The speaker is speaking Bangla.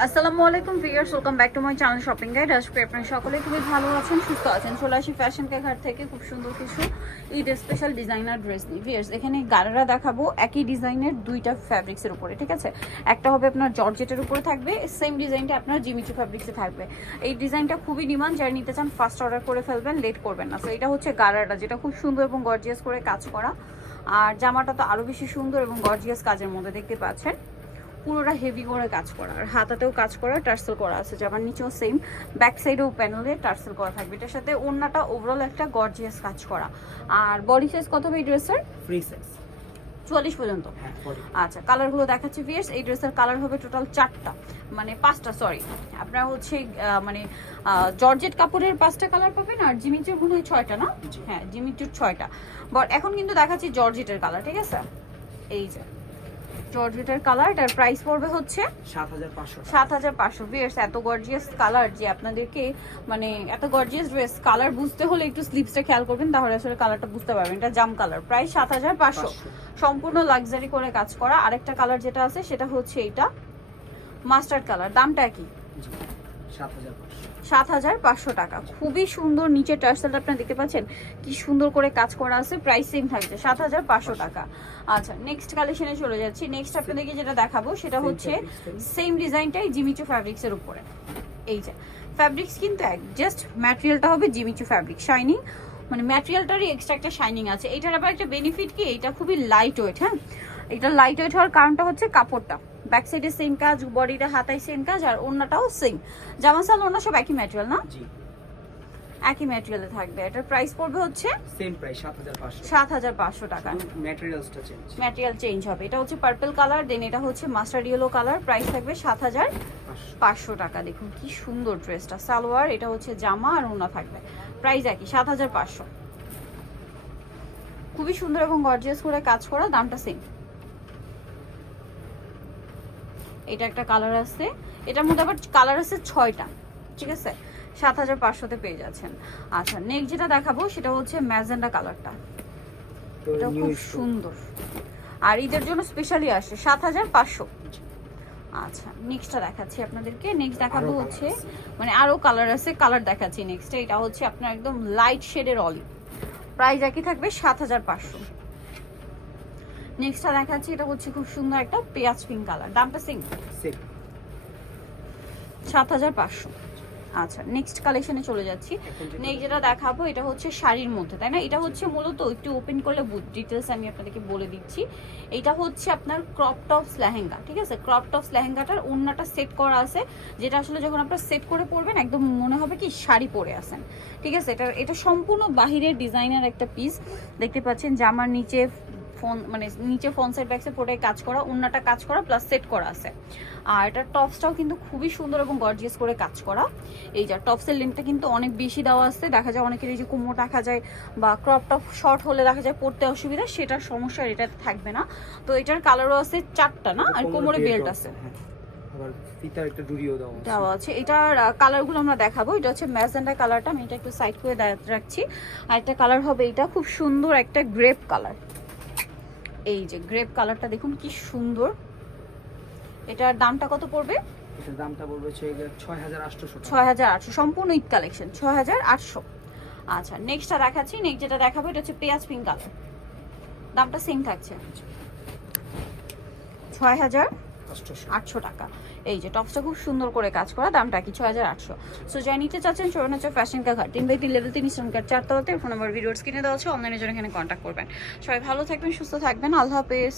আসসালামু আলাইকুম viewers, welcome back to my channel shopping guide. আজকে আপনারা সকলে খুবই ভালো আছেন, সুস্থ আছেন। চলে আসি ফ্যাশন ঘাট থেকে, খুব সুন্দর কিছু ঈদ স্পেশাল ডিজাইনার ড্রেস নিয়ে। ভিউয়ার্স, এখানে গারারা দেখাবো একই ডিজাইনের দুইটা ফ্যাব্রিক্সের উপরে, ঠিক আছে? একটা হবে আপনার জর্জেটের উপরে থাকবে সেম ডিজাইনটা আপনার জিমিচু ফ্যাব্রিক্সে থাকবে। এই ডিজাইনটা খুবই ডিমান্ড যারা নিতে চান ফার্স্ট অর্ডার করে ফেলবেন লেট করবেন না। তো এটা হচ্ছে গারারা যেটা খুব সুন্দর এবং গর্জিয়াস করে কাজ করা। আর জামাটা তো আরও বেশি সুন্দর এবং গর্জিয়াস কাজের মধ্যে দেখতে পাচ্ছেন। পুরোটা হেভি করে কাজ করা। আর হাতাতেও কাজ করা টার্সেল করা আছে। জামার নিচেও সেম ব্যাক সাইডেও প্যানেলে টার্সেল করা থাকবে। এটার সাথে ওড়নাটা ওভারঅল একটা গর্জিয়াস কাজ করা। আর বডি সাইজ কত হবে এই ড্রেসের ফ্রি সাইজ চুয়াল্লিশ পর্যন্ত। হ্যাঁ আচ্ছা কালারগুলো দেখাচ্ছি ভিয়ার্স এই ড্রেসের কালার হবে টোটাল চারটা। মানে পাঁচটা সরি আপনার হচ্ছে মানে জর্জেট কাপড়ের পাঁচটা কালার পাবেন আর জিমিচুর মনে হয় ছয়টা না? হ্যাঁ জিমিচুর ছয়টা। বাট এখন কিন্তু দেখাচ্ছি জর্জেটের কালার ঠিক আছে? এই যে। জর্জেটের কালার এটার প্রাইস পড়বে হচ্ছে সাত হাজার পাঁচশো ভিয়ার্স এত গর্জিয়াস কালার যে আপনাদেরকে মানে এত গর্জিয়াস ড্রেস কালার বুঝতে হলে একটু স্লিপসটা খেয়াল করবেন তাহলে আসলে কালারটা বুঝতে পারবেন। এটা জাম কালার প্রায় সাত হাজার পাঁচশো। সম্পূর্ণ লাক্সারি করে কাজ করা। আরেকটা কালার যেটা আছে সেটা হচ্ছে এইটা মাস্টার্ড কালার দামটা কি? সাত হাজার পাঁচশো। সাত টাকা। খুবই সুন্দর নিচে টার্সেলটা আপনারা দেখতে পাচ্ছেন। কি সুন্দর করে কাজ করা আছে প্রাইস সেম থাকছে সাত হাজার পাঁচশো টাকা। আচ্ছা নেক্সট কালেকশনে চলে যাচ্ছি। নেক্সট আপনাদেরকে যেটা দেখাবো সেটা হচ্ছে সেম ডিজাইনটাই জিমিচু ফ্যাব্রিক্স এর উপরে। এই যে ফ্যাব্রিক্স কিন্তু এক জাস্ট ম্যাটেরিয়ালটা হবে জিমিচু ফ্যাব্রিক শাইনিং মানে ম্যাটেরিয়ালটারই এক্সট্রা একটা শাইনিং আছে। এটার আবার একটা বেনিফিট কি? এটা খুবই লাইট ওয়েট হ্যাঁ? এটা লাইট ওয়েট হওয়ার কারণটা হচ্ছে কাপড়টা। ব্যাক সাইডে সেম কাজ বডিটা হাতায় সেম কাজ আর ওড়নাটাও সেম জামা সাল ওড়না সব একই ম্যাটেরিয়াল না? জি। একই ম্যাটেরিয়ালে থাকবে। এটার প্রাইস পড়বে হচ্ছে সেম প্রাইস সাত হাজার পাঁচশো। সাত হাজার পাঁচশো টাকা। ম্যাটেরিয়ালসটা চেঞ্জ ম্যাটেরিয়াল চেঞ্জ হবে। এটা হচ্ছে পার্পল কালার দেন এটা হচ্ছে মাস্টার্ড ইয়েলো কালার প্রাইস থাকবে সাত হাজার পাঁচশো। পাঁচশো টাকা। দেখুন কি সুন্দর ড্রেসটা সালোয়ার এটা হচ্ছে জামা আর ওনা থাকবে। প্রাইস একই সাত হাজার পাঁচশো। খুবই সুন্দর এবং গর্জিয়াস করে কাজ করা দামটা সেম এটা একটা কালার আছে। এটার মধ্যে আবার কালার আছে ছয়টা ঠিক আছে? সাত হাজার পাঁচশোতে পেয়ে যাচ্ছেন। আচ্ছা নেক্সট যেটা দেখাবো সেটা হচ্ছে ম্যাজেন্ডা কালারটা এটা খুব সুন্দর। আর ঈদের জন্য স্পেশালি আসে সাত হাজার পাঁচশো। আচ্ছা নেক্সটটা দেখাচ্ছি আপনাদেরকে। নেক্সট দেখাবো হচ্ছে মানে আরও কালার আছে কালার দেখাচ্ছি নেক্সট এটা হচ্ছে আপনার একদম লাইট শেডের অলিভ প্রাইস একই থাকবে সাত হাজার পাঁচশো। নেক্সটটা দেখাচ্ছি এটা হচ্ছে খুব সুন্দর একটা পেঁয়াজ পিঙ্ক কালার দামটা সিং সাত হাজার পাঁচশো। আচ্ছা নেক্সট কালেকশনে চলে যাচ্ছি। নেক্সট যেটা দেখাবো এটা হচ্ছে শাড়ির মধ্যে তাই না? এটা হচ্ছে মূলত একটু ওপেন করলে ডিটেলস আমি আপনাদেরকে বলে দিচ্ছি। এটা হচ্ছে আপনার ক্রপ টপস লেহেঙ্গা ঠিক আছে? ক্রপ টপস লেহেঙ্গাটার ওড়নাটা সেট করা আছে যেটা আসলে যখন আপনারা সেট করে পরবেন একদম মনে হবে কি শাড়ি পরে আছেন ঠিক আছে? এটা এটা সম্পূর্ণ বাহিরের ডিজাইনার একটা পিস দেখতে পাচ্ছেন জামার নিচে ফোন মানে নিচে ফোন সাইড ব্যাক সাইড পুরোটাই কাজ করা ওড়নাটা কাজ করা প্লাস সেট করা আছে। আর এটা টপসটাও কিন্তু খুবই সুন্দর এবং গর্জিয়াস করে কাজ করা। এই যা টপসের লেন্থটা কিন্তু অনেক বেশি দেওয়া আছে। দেখা যায় অনেকের এই যে কোমর রাখা যায় বা ক্রপ টপ শর্ট হলে দেখা যায় পড়তে অসুবিধা সেটার সমস্যা এটাতে থাকবে না। তো এটার কালারও আছে চারটা না? আর কোমরে বেল্ট আছে। হ্যাঁ। আবার ফিতার একটা ডুরিও দেওয়া দেওয়া আছে। এটার কালারগুলো আমরা দেখাবো। এটা হচ্ছে ম্যাজেন্ডা কালারটা আমি এটা একটু সাইড করে রাখছি। আর একটা কালার হবে এটা খুব সুন্দর একটা গ্রেপ কালার এই যে গ্রেপ কালারটা দেখুন কি সুন্দর। এটার দামটা কত পড়বে? এটার দামটা হচ্ছে ছয় হাজার আটশোশো ছয় হাজার আটশো সম্পূর্ণ ঈদ কালেকশন ছয় হাজার আটশো। আচ্ছা নেক্সটটা দেখাচ্ছি নেক্সট যেটা দেখাবো এটা হচ্ছে পেঁয়াজ পিঙ্ক কালার দামটা সেম থাকছে। ছয় হাজার আটশো টাকা। এই যে, টপসটা খুব সুন্দর করে কাজ করা, দামটা কি ছয় হাজার আটশো। সো যাই নিতে চাচ্ছেন চরণ হচ্ছে ফ্যাশন কা ঘাট। তিন বাই তিন লেভেল তিন কার্ড চারতলাতে ফোন নাম্বার ভিডিওর স্ক্রিনে দেওয়া আছে অনলাইনের জন্য এখানে কন্ট্যাক্ট করবেন। সবাই ভালো থাকবেন, সুস্থ থাকবেন, আল্লাহ হাফেজ।